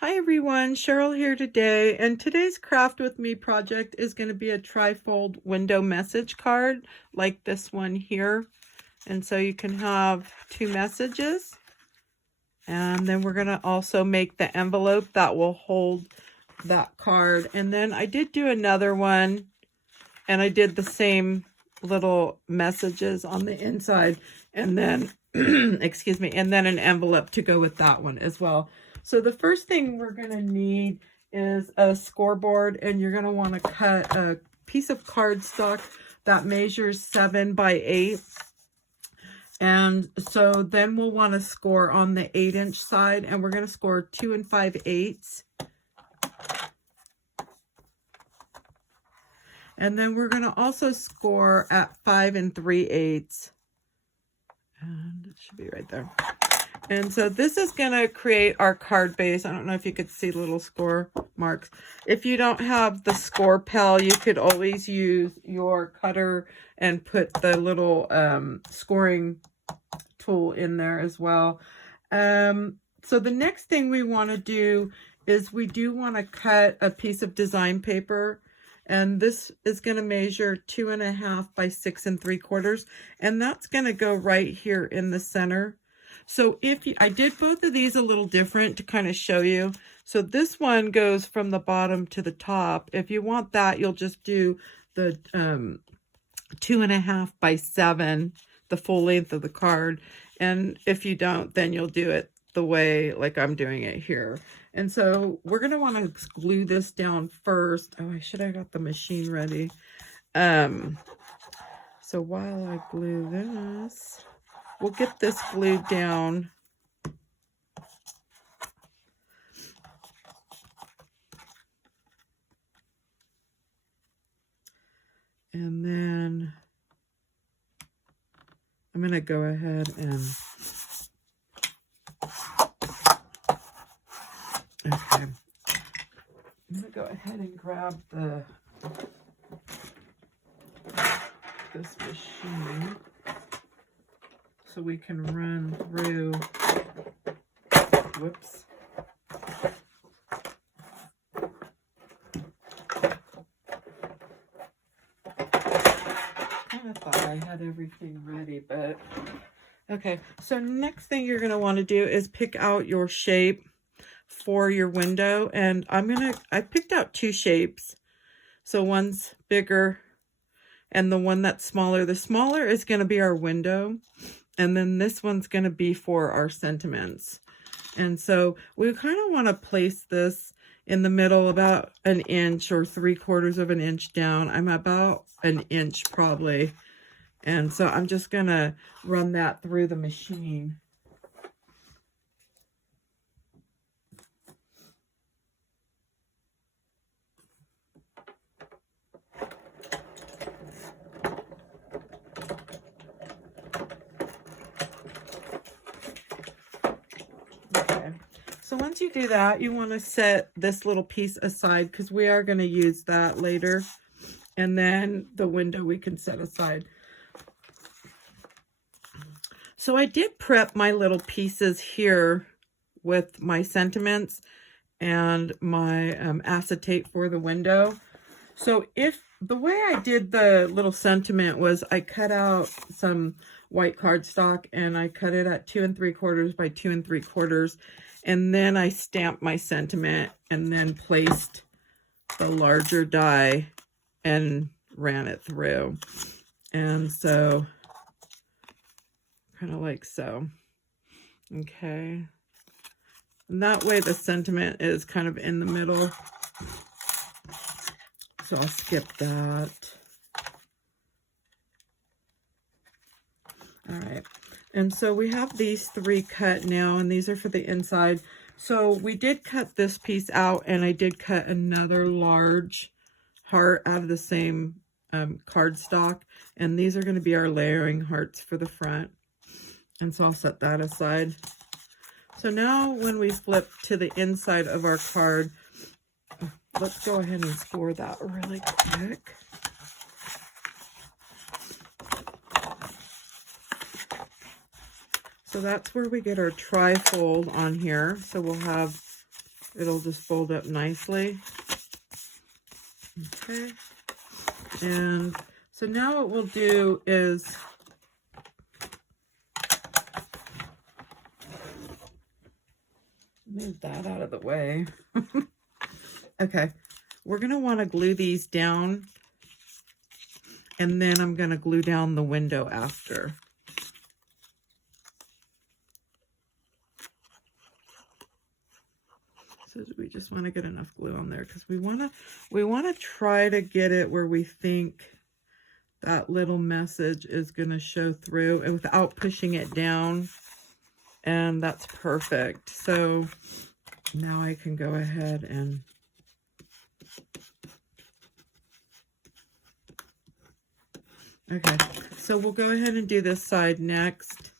Hi everyone, Cheryl here today, and today's Craft With Me project is going to be a trifold window message card like this one here. And so you can have two messages, and then we're going to also make the envelope that will hold that card. And then I did do another one, and I did the same little messages on the inside, and then excuse me, and then an envelope to go with that one as well. So the first thing we're going to need is a scoreboard, and you're going to want to cut a piece of cardstock that measures 7 by 8. And so then we'll want to score on the 8-inch side, and we're going to score 2 5/8. And then we're going to also score at 5 3/8. And it should be right there. And so this is going to create our card base. I don't know if you could see little score marks. If you don't have the score pal, you could always use your cutter and put the little scoring tool in there as well. So the next thing we want to do is we do want to cut a piece of design paper. And this is going to measure 2.5 by 6 3/4. And that's going to go right here in the center. So I did both of these a little different to kind of show you. So this one goes from the bottom to the top. If you want that, you'll just do the 2.5 by 7, the full length of the card. And if you don't, then you'll do it the way like I'm doing it here. And so we're going to want to glue this down first. Oh, I should have got the machine ready. So while I glue this, we'll get this glued down. And then I'm going to go ahead and, okay, I'm going to go ahead and grab this machine so we can run through, whoops. I thought I had everything ready, but okay. So next thing you're going to want to do is pick out your shape for your window, and I picked out 2 shapes. So one's bigger and the one that's smaller. The smaller is going to be our window, and then this one's going to be for our sentiments. And so we kind of want to place this in the middle about 1 inch or 3/4 of an inch down. I'm about 1 inch probably. And so I'm just going to run that through the machine. Okay. So once you do that, you want to set this little piece aside because we are going to use that later. And then the window we can set aside. So I did prep my little pieces here with my sentiments and my acetate for the window. So the way I did the little sentiment was I cut out some white cardstock and I cut it at 2 3/4 by 2 3/4. And then I stamped my sentiment and then placed the larger die and ran it through. And so kind of like so. Okay. And that way the sentiment is kind of in the middle. So I'll skip that. All right. And so we have these 3 cut now, and these are for the inside. So we did cut this piece out, and I did cut another large heart out of the same cardstock. And these are going to be our layering hearts for the front. And so I'll set that aside. So now when we flip to the inside of our card, let's go ahead and score that really quick. So that's where we get our trifold on here. So we'll have it'll just fold up nicely. Okay. And so now what we'll do is move that out of the way. Okay, we're going to want to glue these down, and then I'm going to glue down the window after. So we just want to get enough glue on there because we want to try to get it where we think that little message is going to show through and without pushing it down. And that's perfect. So now I can go ahead and okay, so we'll go ahead and do this side next.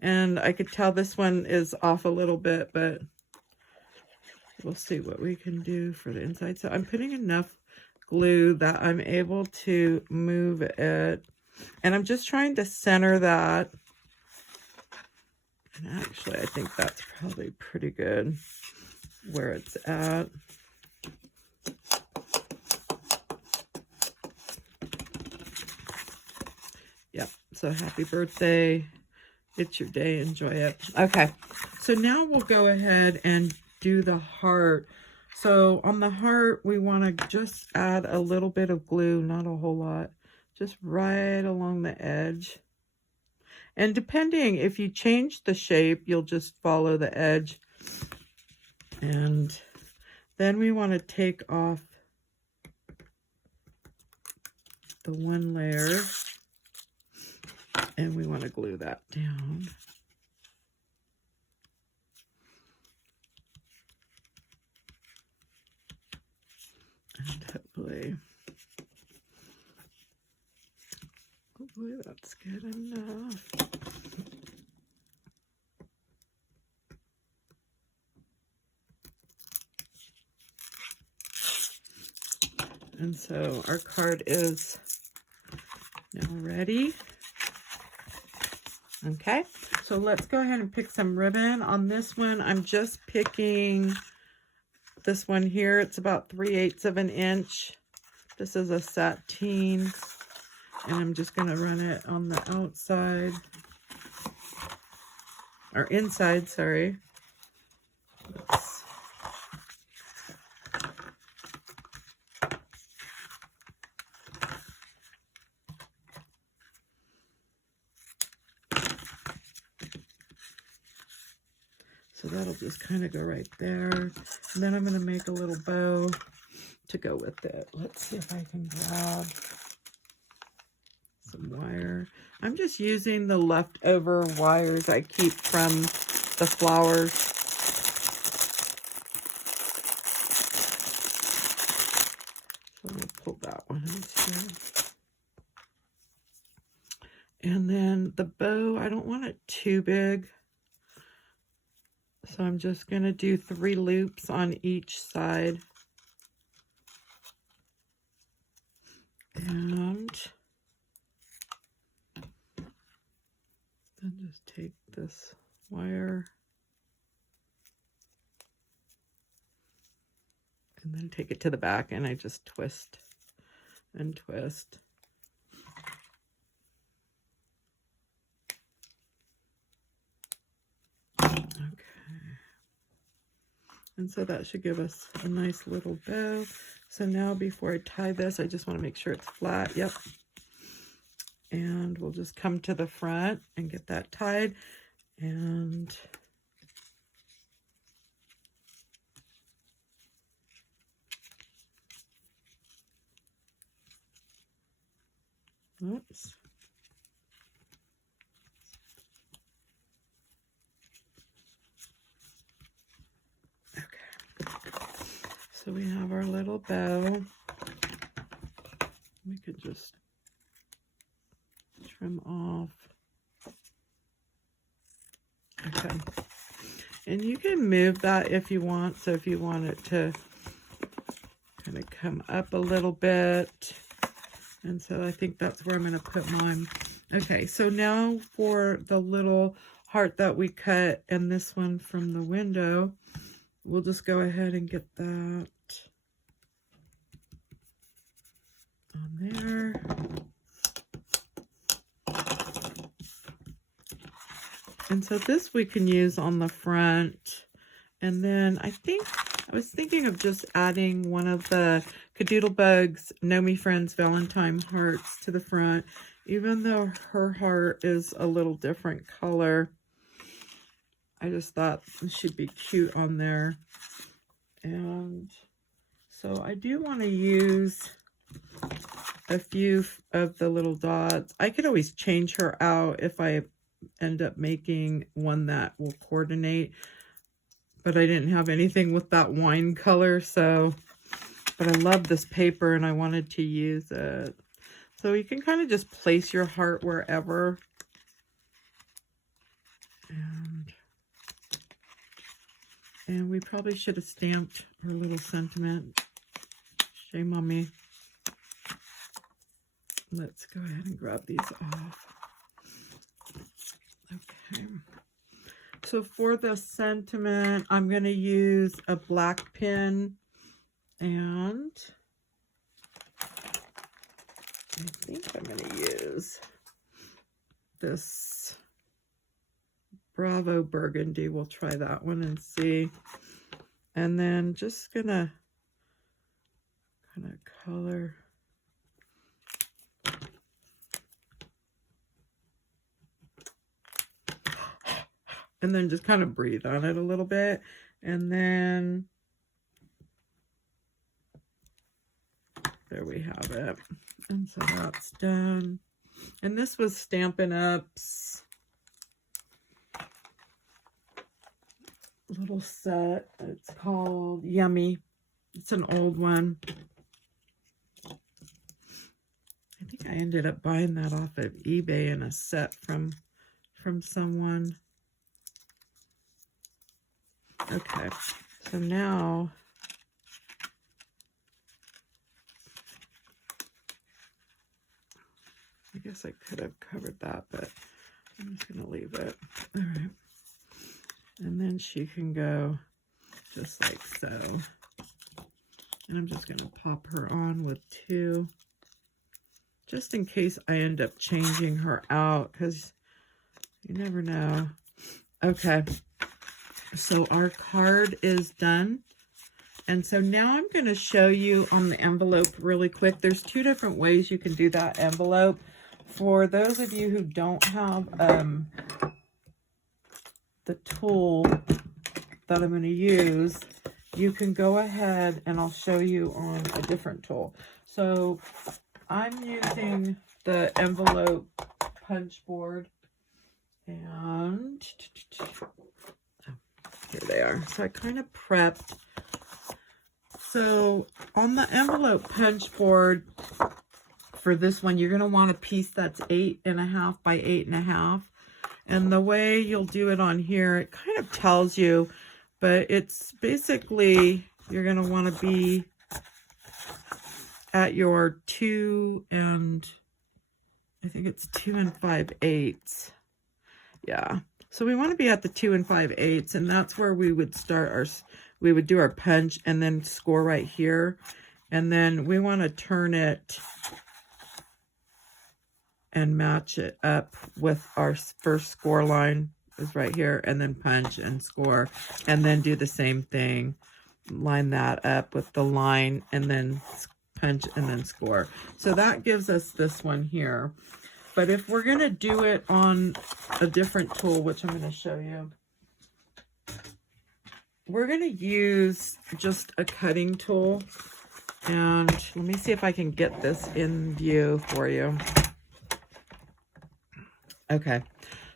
And I could tell this one is off a little bit, but we'll see what we can do for the inside. So I'm putting enough glue that I'm able to move it. And I'm just trying to center that. And actually, I think that's probably pretty good where it's at. Yep, so happy birthday. It's your day, enjoy it. Okay, so now we'll go ahead and do the heart. So on the heart, we want to just add a little bit of glue, not a whole lot, just right along the edge. And depending, if you change the shape, you'll just follow the edge. And then we want to take off the one layer, and we want to glue that down. And hopefully that's good enough. And so our card is now ready. Okay, so let's go ahead and pick some ribbon. On this one, I'm just picking this one here. It's about 3/8 of an inch. This is a sateen, and I'm just going to run it on the outside, or inside, sorry. Oops. So that'll just kind of go right there. And then I'm going to make a little bow to go with it. Let's see if I can grab some wire. I'm just using the leftover wires I keep from the flowers. So I'm going to pull that one instead. And then the bow, I don't want it too big. So I'm just going to do 3 loops on each side. And then just take this wire and then take it to the back, and I just twist and twist. And so that should give us a nice little bow. So now before I tie this, I just want to make sure it's flat. Yep. And we'll just come to the front and get that tied. And oops. So we have our little bow. We could just trim off. Okay. And you can move that if you want. So if you want it to kind of come up a little bit. And so I think that's where I'm going to put mine. Okay, so now for the little heart that we cut and this one from the window, we'll just go ahead and get that on there. And so this we can use on the front. And then I was thinking of just adding one of the KaDoodle Bug's Know Me Friends Valentine hearts to the front, even though her heart is a little different color. I just thought it should be cute on there. And so I do want to use a few of the little dots. I could always change her out if I end up making one that will coordinate, but I didn't have anything with that wine color, so, but I love this paper and I wanted to use it. So you can kind of just place your heart wherever. And we probably should have stamped her little sentiment. Shame on me. Let's go ahead and grab these off. Okay. So for the sentiment, I'm going to use a black pen, and I think I'm going to use this Bravo Burgundy. We'll try that one and see. And then just going to kind of color. And then just kind of breathe on it a little bit. And then there we have it. And so that's done. And this was Stampin' Up's little set. It's called Yummy. It's an old one. I think I ended up buying that off of eBay in a set from someone. Okay, so now I guess I could have covered that, but I'm just going to leave it. All right. And then she can go just like so. And I'm just going to pop her on with 2, just in case I end up changing her out, because you never know. Okay. So our card is done. And so now I'm going to show you on the envelope really quick. There's 2 different ways you can do that envelope. For those of you who don't have the tool that I'm going to use, you can go ahead and I'll show you on a different tool. So I'm using the envelope punch board, and here they are. So I kind of prepped. So on the envelope punch board for this one, you're going to want a piece that's 8.5 by 8.5. And the way you'll do it on here, it kind of tells you, but it's basically, you're going to want to be at your 2 and, I think it's 2 5/8. Yeah. So we want to be at the 2 5/8, and that's where we would start we would do our punch and then score right here. And then we want to turn it and match it up with our first score line is right here, and then punch and score, and then do the same thing. Line that up with the line, and then punch and then score. So that gives us this one here. But if we're going to do it on a different tool, which I'm going to show you, we're going to use just a cutting tool. And let me see if I can get this in view for you. Okay,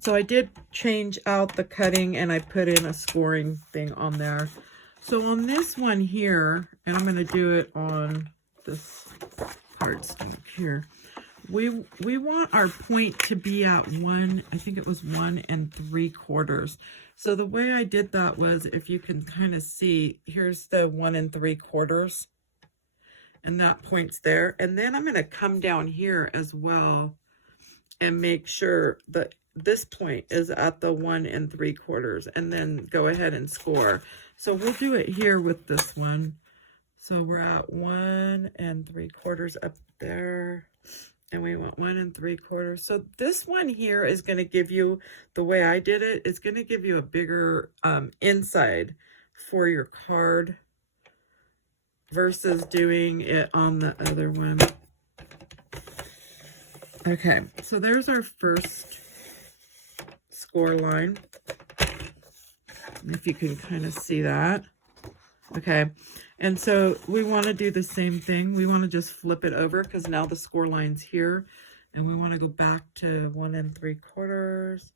so I did change out the cutting and I put in a scoring thing on there. So on this one here, and I'm going to do it on this cardstock here, we want our point to be at 1, I think it was 1 3/4. So the way I did that was, if you can kind of see, here's the 1 3/4, and that point's there. And then I'm going to come down here as well and make sure that this point is at the 1 3/4, and then go ahead and score. So we'll do it here with this one. So we're at 1 3/4 up there. And we want 1 3/4. So this one here is going to give you, the way I did it, it's going to give you a bigger inside for your card versus doing it on the other one. Okay, so there's our first score line. If you can kind of see that. Okay, and so we want to do the same thing. We want to just flip it over because now the score line's here. And we want to go back to 1 3/4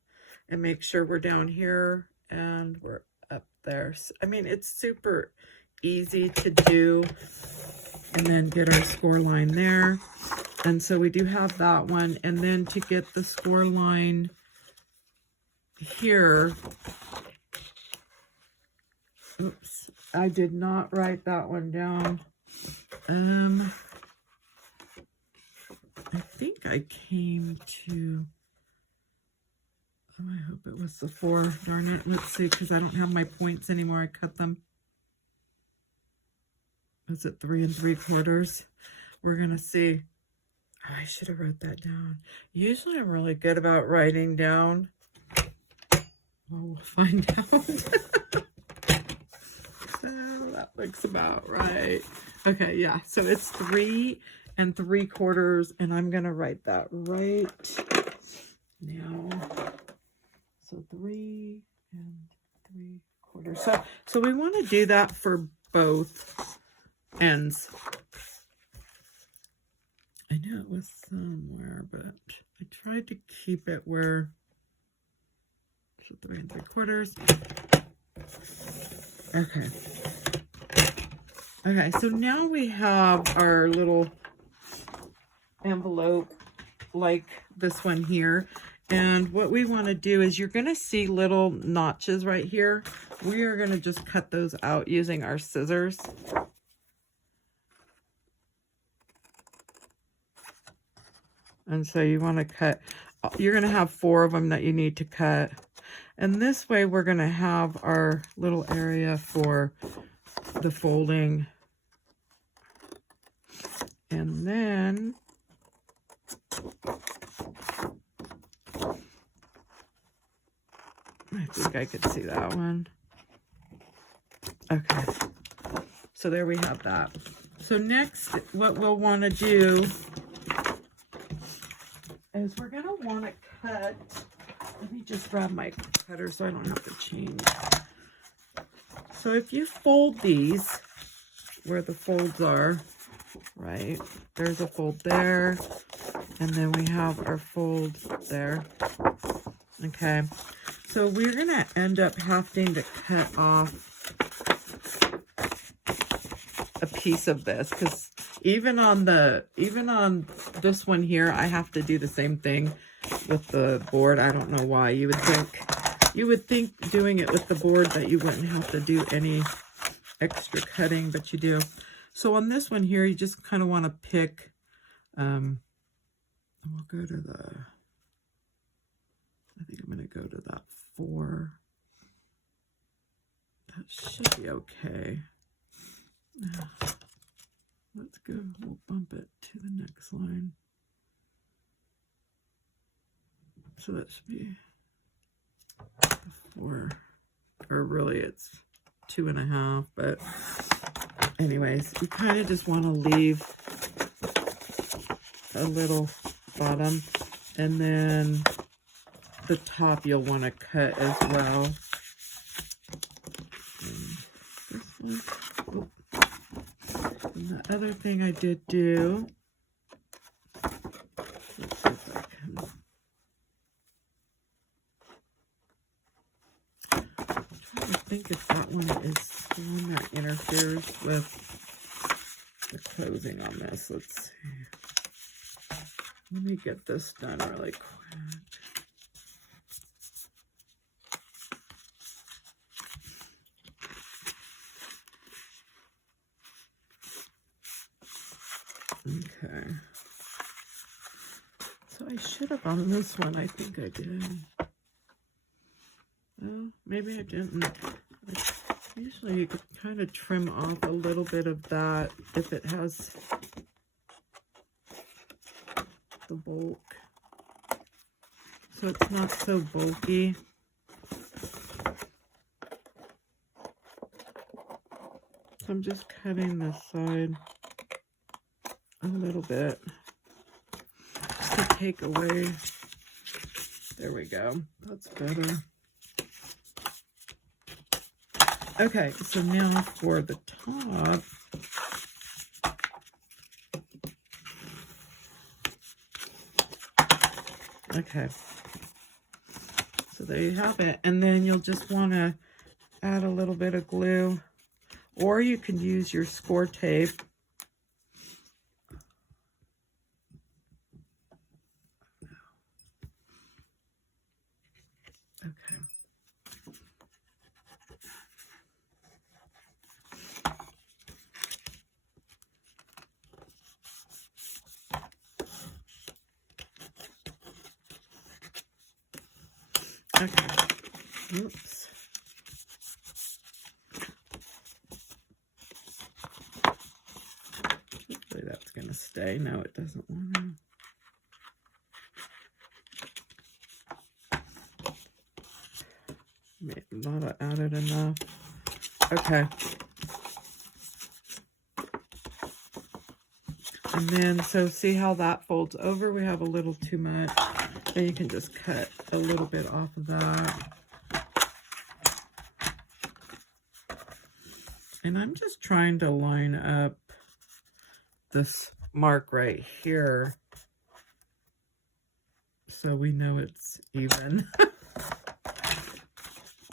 and make sure we're down here and we're up there. So, I mean, it's super easy to do. And then get our score line there. And so we do have that one. And then to get the score line here, oops, I did not write that one down. I think I came to, oh, I hope it was the 4, darn it. Let's see, because I don't have my points anymore. I cut them. Was it 3 3/4? We're going to see. Oh, I should have wrote that down. Usually I'm really good about writing down. Well, we'll find out. So that looks about right. Okay, yeah. So it's 3 3/4, and I'm going to write that right now. So 3 3/4. So we want to do that for both ends. I know it was somewhere, but I tried to keep it where, so 3 3/4. Okay. Okay, so now we have our little envelope like this one here. And what we want to do is, you're going to see little notches right here. We are going to just cut those out using our scissors. And so you want to cut, you're going to have 4 of them that you need to cut. And this way we're going to have our little area for the folding. And then I think I could see that one. Okay. So there we have that. So next, what we'll want to do is we're going to want to cut. Let me just grab my cutter so I don't have to change. So if you fold these where the folds are, right, there's a fold there, and then we have our fold there. Okay, so we're going to end up having to cut off a piece of this, because even on this one here, I have to do the same thing with the board. I don't know why. You would think doing it with the board that you wouldn't have to do any extra cutting, but you do. So on this one here, you just kind of want to pick, we'll go to the, I think I'm going to go to that 4. That should be okay. Let's go, we'll bump it to the next line. So that should be the 4, or really it's 2.5, but anyways, you kind of just want to leave a little bottom, and then the top you'll want to cut as well. And this one, and the other thing I did do, let's see if I can, I'm trying to think if that one is the one that interferes with the closing on this. Let's see. Let me get this done really quick. Okay. So I should have on this one. I think I did. Well, maybe I didn't. Usually you could kind of trim off a little bit of that if it has the bulk, so it's not so bulky. So I'm just cutting this side a little bit just to take away. There we go. That's better. Okay, so now for the top. Okay, so there you have it. And then you'll just want to add a little bit of glue, or you can use your score tape. Okay. Okay. Oops. Hopefully that's going to stay. No, it doesn't want to. May not have added enough. Okay. And then, so see how that folds over? We have a little too much. Then you can just cut a little bit off of that. And I'm just trying to line up this mark right here so we know it's even.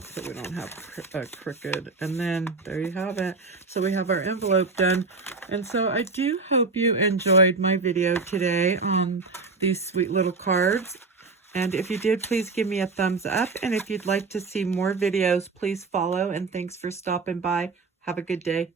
So we don't have a crooked. And then there you have it. So we have our envelope done. And so I do hope you enjoyed my video today on these sweet little cards. And if you did, please give me a thumbs up. And if you'd like to see more videos, please follow. And thanks for stopping by. Have a good day.